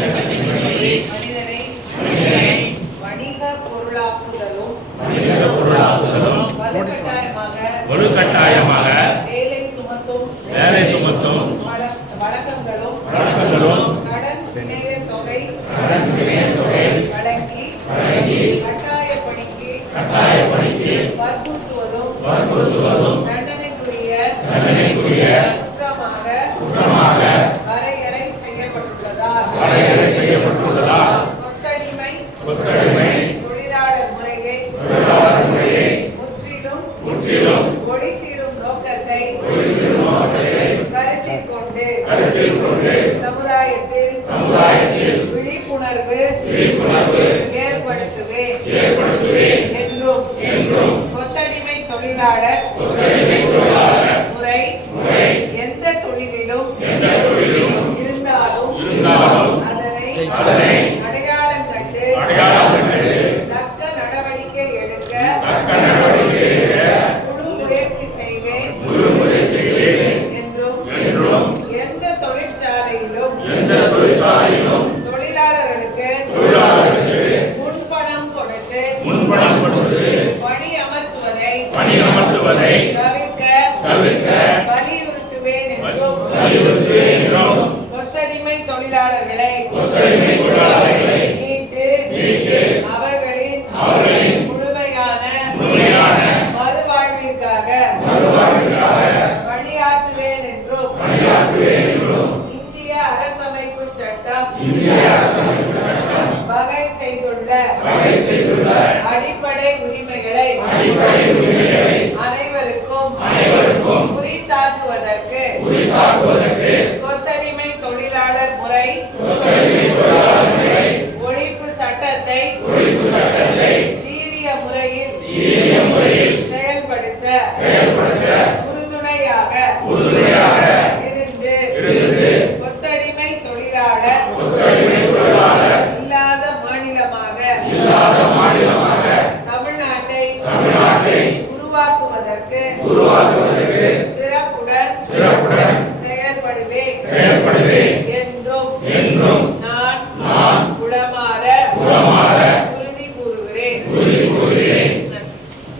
சட்டத்தின்படி மனிதனை வணிக பொருளாக்குதலும் வலுக்கட்டாயமாக வலுக்கட்டாயமாக வேலை சுமத்தும் வேலை சுமத்தும் வழக்கங்களும் வழக்கங்களும் கடன் பிணைய தொகை வழங்கி கட்டாய பணிக்கு வற்புறுத்துவதும் தண்டனைக்குரிய ஒழித்திடும் நோக்கத்தை கருத்தில் கொண்டு சமுதாயத்தில் விழிப்புணர்வு ஏற்படுத்துவேன். என்றும் கொத்தடிமை தொழிலாளர் முறை எந்த தொழிலிலும் இருந்தாலும் அதனை தாக்குதலை தவிர்க்க என்றும் வலியுறுத்துவேன் தொழிலாளர்களை மீட்டு அவர்களின் முழுமையான முழுமையான பணியாற்றுவேன் என்றும் இந்திய அரசமைப்பு சட்டம் இந்திய அரசமைப்பு அடிப்படை உரிமைகளை அடிப்படை உரிமைகளை உருவாக்குவதற்கு